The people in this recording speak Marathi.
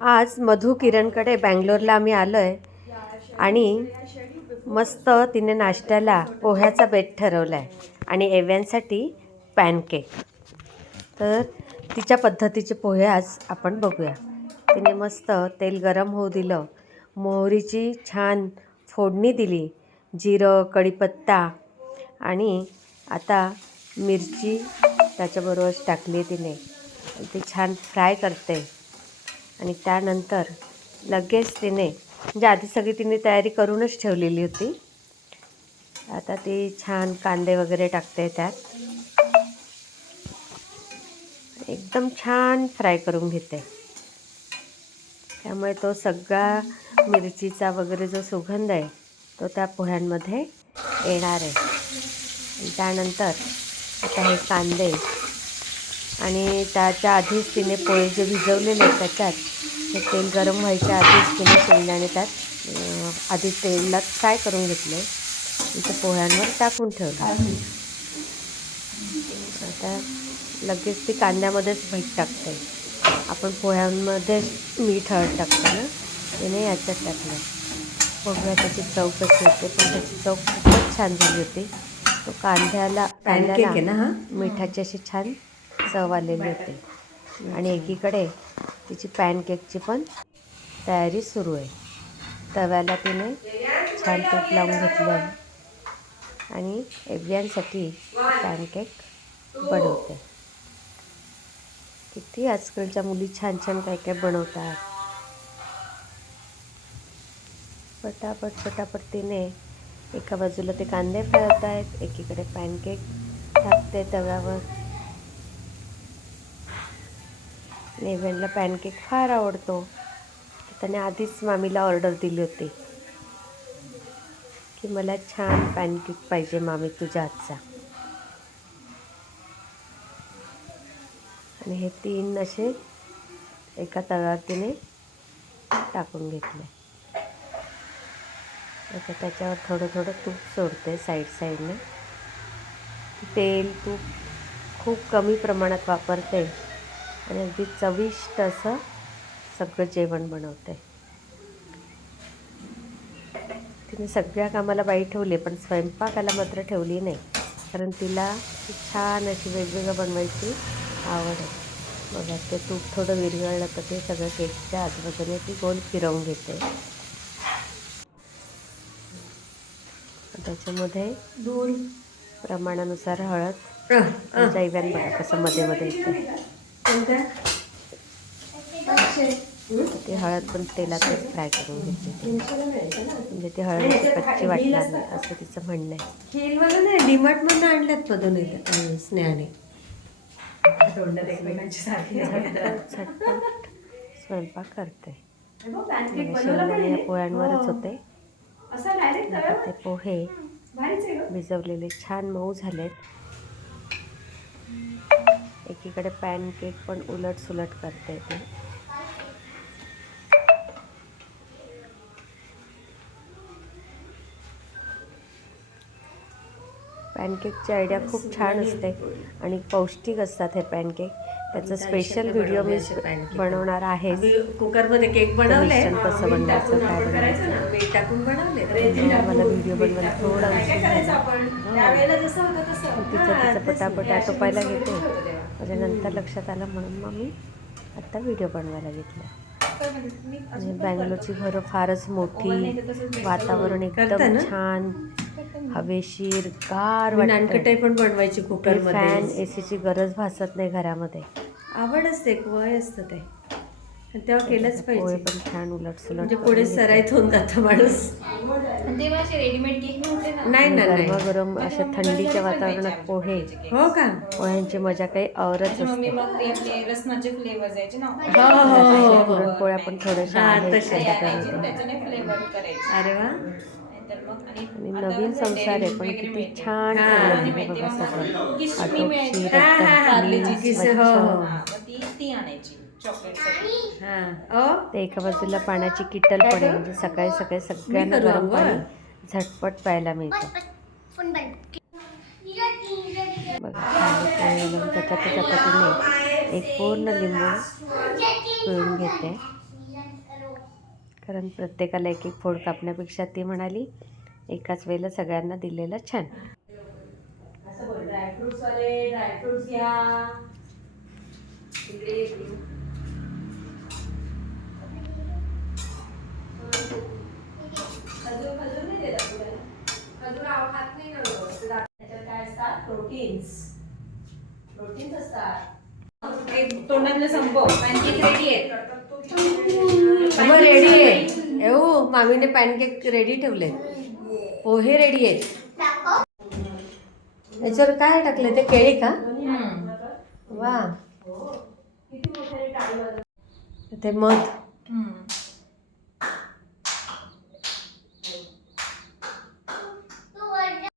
आज मधु किरणकडे बँगलोरला आम्ही आलो आहे आणि मस्त तिने नाश्त्याला पोह्याचा बेत ठरवला आहे आणि एव्यांसाठी पॅनकेक. तर तिच्या पद्धतीचे पोहे आज आपण बघूया. तिने मस्त तेल गरम होऊ दिलं. मोहरीची छान फोडणी दिली. जिरं कढीपत्ता आणि आता मिरची त्याच्याबरोबरच टाकली तिने. ती छान फ्राय करते. आणि त्यानंतर लगेच तिने म्हणजे आधी सगळी तिने तयारी करूनच ठेवलेली होती. आता ती छान कांदे वगैरे टाकते त्यात. एकदम छान फ्राय करून घेते. त्यामुळे तो सगळा मिरचीचा वगैरे जो सुगंध आहे तो त्या पोह्यांमध्ये येणार आहे. त्यानंतर आता हे कांदे. आणि त्याच्या आधीच तिने पोहे जे भिजवलेले आहेत त्याच्यात हे तेल गरम व्हायच्या आधीच तिने शेंगदाणे त्यात आधी तेलात फ्राय करून घेतले. ते पोह्यांवर टाकून ठेवलं. आता लगेच ती कांद्यामध्येच मीठ टाकते. आपण पोह्यांमध्ये मीठ हळद टाकतो ना? तिने याच्यात टाकलं. बघूया त्याची चव कशी होते पण त्याची चव खूपच छान झाली होती. तो कांद्याला कांद्याला मिठाची अशी छान चव आलेली होती. आणि एकीकडे तिची पॅनकेकची पण तयारी सुरू आहे. तव्याला तिने छान तूप लावून घेतलं आहे. आणि एव्यांसाठी पॅनकेक बनवते. किती आजकालच्या मुली छान छान काय काय बनवतात. पटापट पटापट तिने एका बाजूला ते कांदे तळत आहेत एकीकडे पॅनकेक टाकते तव्यावर. नेव्हनला पॅनकेक फार आवडतो. त्याने आधीच मामीला ऑर्डर दिली होती. की मला छान पॅनकेक पाहिजे मामी तुझ्या हातचा आणि हे तीन असे एका तव्यावर तिने टाकून घेतले. आता त्याच्यावर थोडं थोडं तूप सोडते साईड साईडने. तेल तूप खूप कमी प्रमाणात वापरते. आणि अगदी चविष्ट असं सगळं जेवण बनवते. तिने सगळ्या कामाला बाई ठेवली पण स्वयंपाकाला मात्र ठेवली नाही. कारण तिला छान अशी वेगवेगळं बनवायची आवड आहे. बघा ते तूप थोडं विरघळलं तर ते सगळं केकच्या आजूबाजूने ती गोल फिरवून घेते. त्याच्यामध्ये दोन प्रमाणानुसार हळद. इव्हन बघा कसं मध्ये मध्ये येतं. ती हळद पण तेलातच फ्राय करून घेते. म्हणजे ती हळद कच्ची वाटणार नाही असं तिचं म्हणणं आहे. हेलवाला नाही डीमार्ट मधून आणल्यात मधून येतं स्नेहाने. झटपट स्वयंपाक करते. मला शेंगदाणे या पोह्यांवरच होते. ते पोहे भिजवलेले छान मऊ झालेत. एकीकडे पॅनकेक पण उलट सुलट करते ते. पॅनकेकची आयडिया खूप छान असते. आणि पौष्टिक असतात हे पॅनकेक. त्याचा स्पेशल व्हिडिओ मी बनवणार आहे. कुकरमध्ये केक बनवले. कसं बनवायचं काय बनवायचं? टाकून बनवले. मला व्हिडिओ बनवायला थोडा तिचं तिचं पटापट आटोपायला घेते. त्याच्यानंतर लक्षात आलं म्हणून मग मी आत्ता व्हिडिओ बनवायला घेतला. बँगलोरची घरं फारच मोठी. वातावरण एकदम छान. हवेशीर गार नानकटाई पण बनवायची कुकर फॅनमध्ये ए सीची गरज भासत नाही घरामध्ये. आवड असते एक वय असतं ते. आणि तेव्हा केलंच पोहे पाहिजे. पण छान उलट सुलट म्हणजे पुढे सराईत होऊन जातं माणूस. तेव्हा असे रेडीमेड केक नव्हते ना. नाही ना नाही. गरमागरम अशा थंडीच्या वातावरणात पोहे. हो का? पोह्यांची मजा काही औरच माझी मम्मी असते मग ते आपले रसनाचे फ्लेवर जायचे ना. हो हो हो हो. पुरणपोळ्या पण थोड्याशा हा, आहेत. तशा. त्याच्या आणायचे घरात. त्याच्याने फ्लेवर करायचे. अरे वा. नाहीतर मग आणि आणि नवीन संसार आहे पण किती. छान हा. बघा सगळं. हा, हा, हा. हो, हो. हा, ती ती आणायची चॉकलेट हा. ओ ते एका बाजूला पाण्याची किटल पण आहे म्हणजे सकाळी सकाळी सगळ्यांना गरम? पाणी झटपट प्यायला मिळतं. बघा एक पूर्ण लिंबू पिळून घेते. कारण प्रत्येकाला एक एक फोड कापण्यापेक्षा ती म्हणाली एकाच वेळेला सगळ्यांना दिलेलं छान. असं ड्रायफ्रुट्स वाले ड्रायफ्रुट्स घ्या. प्रोटीन्स प्रोटीन्स असतात? एक तोंडातलं संपव पॅनकेक रेडी आहे. रेडी आहे. येऊ मामीने पॅनकेक रेडी ठेवले पोहे रेडी आहेत. याच्यावर काय टाकले ते? केळी का? वा. ते मध.